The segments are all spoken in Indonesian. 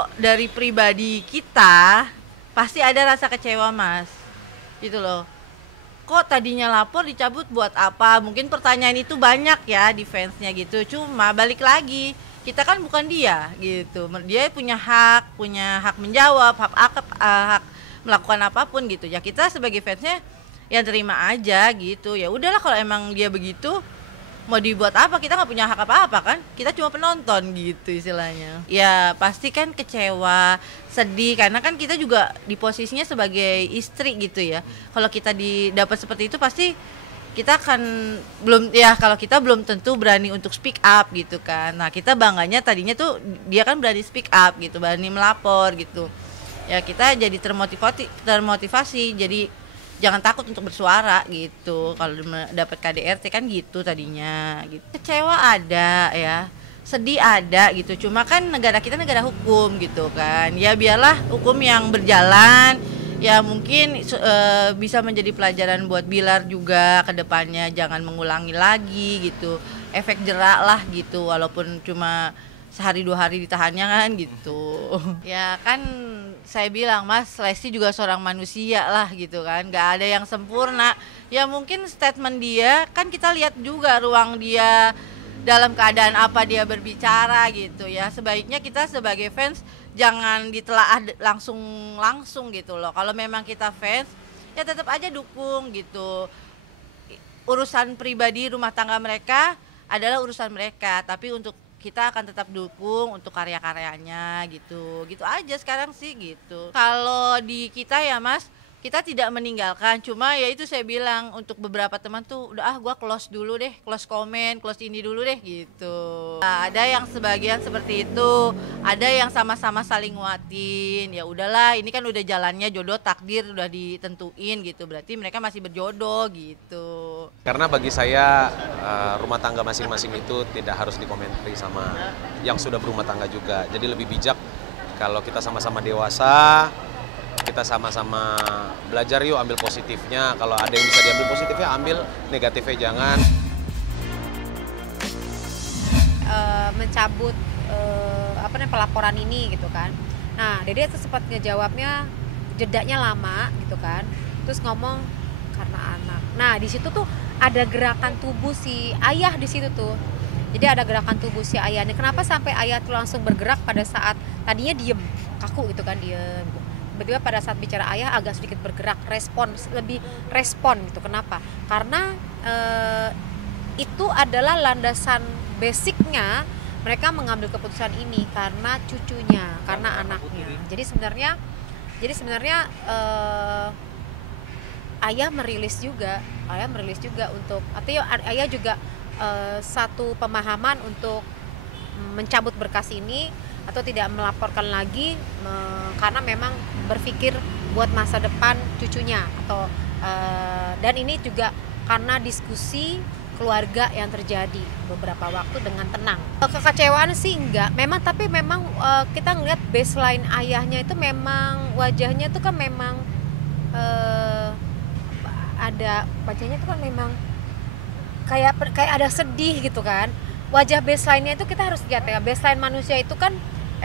kalau dari pribadi kita pasti ada rasa kecewa Mas, gitu loh. Kok tadinya lapor dicabut buat apa? Mungkin pertanyaan itu banyak ya di fansnya gitu. Cuma balik lagi, kita kan bukan dia gitu. Dia punya hak menjawab, hak melakukan apapun gitu. Ya kita sebagai fansnya ya terima aja gitu. Ya udahlah kalau emang dia begitu, mau dibuat apa, kita nggak punya hak apa-apa kan, kita cuma penonton gitu istilahnya. Ya pasti kan kecewa, sedih, karena kan kita juga di posisinya sebagai istri gitu ya. Kalau kita dapat seperti itu pasti kita akan belum ya, kalau kita belum tentu berani untuk speak up gitu kan. Nah kita bangganya tadinya tuh dia kan berani speak up gitu, berani melapor gitu. Ya kita jadi termotivasi, jadi jangan takut untuk bersuara gitu. Kalau dapat KDRT kan gitu tadinya gitu. Kecewa ada ya, sedih ada gitu. Cuma kan negara kita negara hukum gitu kan. Ya biarlah hukum yang berjalan. Ya mungkin bisa menjadi pelajaran buat Bilar juga ke depannya, jangan mengulangi lagi gitu. Efek jerak lah gitu, walaupun cuma sehari 2 hari ditahannya kan gitu. Ya kan saya bilang Mas, Lesti juga seorang manusia lah gitu kan, nggak ada yang sempurna. Ya mungkin statement dia kan kita lihat juga ruang dia dalam keadaan apa dia berbicara gitu ya. Sebaiknya kita sebagai fans jangan ditelaah langsung gitu loh. Kalau memang kita fans ya tetap aja dukung gitu. Urusan pribadi rumah tangga mereka adalah urusan mereka, tapi untuk kita akan tetap dukung untuk karya-karyanya gitu. Gitu aja sekarang sih gitu. Kalau di kita ya Mas, kita tidak meninggalkan, cuma ya itu saya bilang untuk beberapa teman tuh udah gua close dulu deh, close komen, close ini dulu deh gitu. Nah, ada yang sebagian seperti itu, ada yang sama-sama saling nguatin. Ya udahlah, ini kan udah jalannya jodoh takdir udah ditentuin gitu. Berarti mereka masih berjodoh gitu. Karena bagi saya rumah tangga masing-masing itu tidak harus dikomentari sama yang sudah berumah tangga juga. Jadi lebih bijak kalau kita sama-sama dewasa, kita sama-sama belajar yuk, ambil positifnya. Kalau ada yang bisa diambil positifnya, ambil, negatifnya jangan. Mencabut pelaporan ini gitu kan. Nah, Dede tuh sempat ngejawabnya, jedanya lama gitu kan. Terus ngomong karena anak. Nah, di situ tuh ada gerakan tubuh si ayah di situ tuh. Jadi ada gerakan tubuh si ayahnya. Kenapa sampai ayah tuh langsung bergerak pada saat tadinya diem, kaku gitu kan, diem. Tiba-tiba pada saat bicara ayah agak sedikit bergerak, lebih respon gitu. Kenapa? Karena itu adalah landasan basicnya mereka mengambil keputusan ini karena cucunya, karena anaknya. Jadi sebenarnya ayah merilis juga untuk artinya ayah juga satu pemahaman untuk mencabut berkas ini atau tidak melaporkan lagi karena memang berpikir buat masa depan cucunya atau dan ini juga karena diskusi keluarga yang terjadi beberapa waktu dengan tenang. Kekecewaan sih enggak, tapi memang kita ngeliat baseline ayahnya itu memang wajahnya itu kan memang ada wajahnya itu kan memang kayak ada sedih gitu kan. Wajah baseline-nya itu kita harus lihat ya, baseline manusia itu kan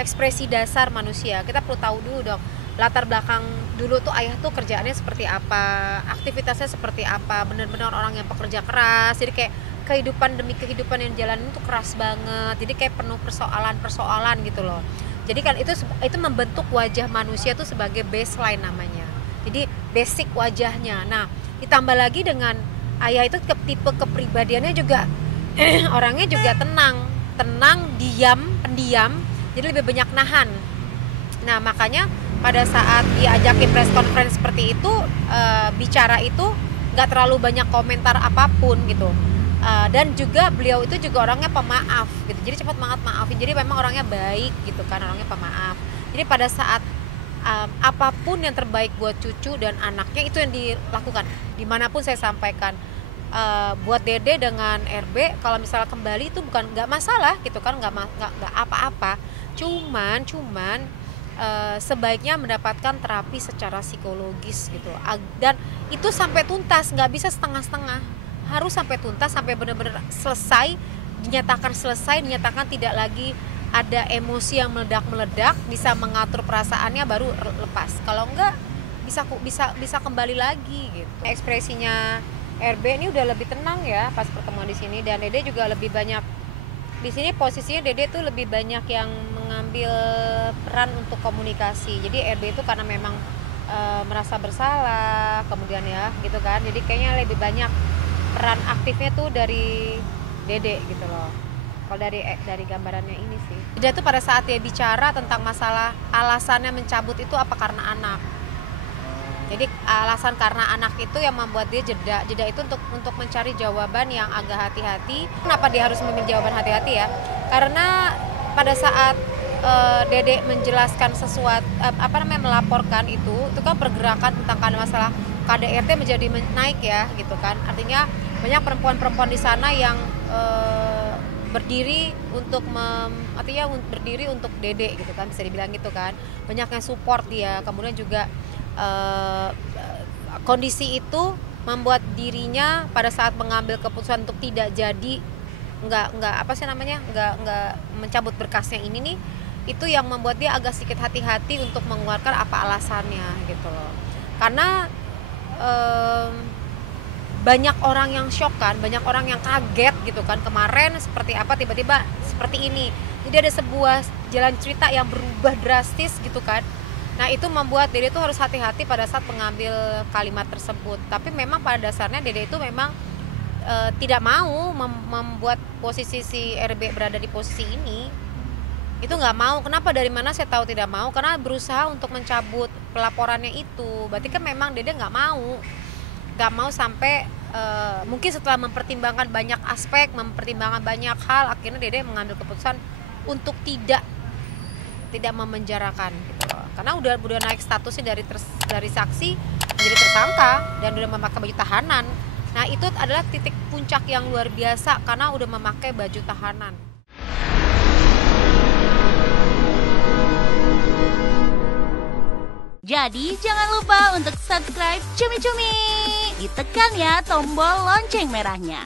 ekspresi dasar manusia. Kita perlu tahu dulu dong latar belakang dulu tuh ayah tuh kerjaannya seperti apa, aktivitasnya seperti apa, benar-benar orang yang pekerja keras. Jadi kayak kehidupan demi kehidupan yang jalanin tuh keras banget. Jadi kayak penuh persoalan gitu loh. Jadi kan itu membentuk wajah manusia tuh sebagai baseline namanya. Jadi basic wajahnya. Nah, ditambah lagi dengan ayah itu tipe kepribadiannya juga orangnya juga tenang, pendiam, jadi lebih banyak nahan. Nah, makanya pada saat diajakin press conference seperti itu, bicara itu nggak terlalu banyak komentar apapun gitu. Dan juga beliau itu juga orangnya pemaaf gitu, jadi cepat banget maafin. Jadi memang orangnya baik gitu kan, orangnya pemaaf. Jadi pada saat apapun yang terbaik buat cucu dan anaknya itu yang dilakukan. Dimanapun saya sampaikan, buat Dede dengan RB kalau misalnya kembali itu bukan nggak masalah gitu kan, nggak apa-apa. Cuman sebaiknya mendapatkan terapi secara psikologis gitu, dan itu sampai tuntas, nggak bisa setengah-setengah, harus sampai tuntas, sampai benar-benar dinyatakan selesai, dinyatakan tidak lagi ada emosi yang meledak-meledak, bisa mengatur perasaannya baru lepas. Kalau enggak bisa kembali lagi gitu. Ekspresinya RB ini udah lebih tenang ya pas pertemuan di sini, dan Dede juga lebih banyak di sini. Posisinya Dede tuh lebih banyak yang mengambil peran untuk komunikasi. Jadi RB itu karena memang merasa bersalah, kemudian ya gitu kan. Jadi kayaknya lebih banyak peran aktifnya tuh dari Dede gitu loh. Kalau dari gambarannya ini sih. Dia tuh pada saat dia bicara tentang masalah alasannya mencabut itu apa karena anak. Jadi alasan karena anak itu yang membuat dia jeda itu untuk mencari jawaban yang agak hati-hati. Kenapa dia harus memilih jawaban hati-hati ya? Karena pada saat Dede menjelaskan sesuatu, melaporkan itu kan pergerakan tentang masalah KDRT menjadi naik ya gitu kan. Artinya banyak perempuan-perempuan di sana yang berdiri untuk berdiri untuk Dede gitu kan, bisa dibilang gitu kan. Banyak yang support dia. Kemudian juga kondisi itu membuat dirinya pada saat mengambil keputusan untuk tidak jadi nggak mencabut berkasnya ini nih, itu yang membuat dia agak sedikit hati-hati untuk mengeluarkan apa alasannya gitu loh. Karena banyak orang yang shock kan, banyak orang yang kaget gitu kan, kemarin seperti apa tiba-tiba seperti ini. Jadi ada sebuah jalan cerita yang berubah drastis gitu kan. Nah itu membuat Dede itu harus hati-hati pada saat mengambil kalimat tersebut. Tapi memang pada dasarnya Dede itu memang tidak mau membuat posisi si RB berada di posisi ini. Itu nggak mau. Kenapa? Dari mana saya tahu tidak mau? Karena berusaha untuk mencabut pelaporannya itu. Berarti kan memang Dede nggak mau sampai mungkin setelah mempertimbangkan banyak aspek, mempertimbangkan banyak hal, akhirnya Dede mengambil keputusan untuk tidak memenjarakan gitu loh. Karena udah naik statusnya dari saksi menjadi tersangka dan udah memakai baju tahanan. Nah itu adalah titik puncak yang luar biasa karena udah memakai baju tahanan. Jadi jangan lupa untuk subscribe Cumi Cumi. Ditekan ya tombol lonceng merahnya.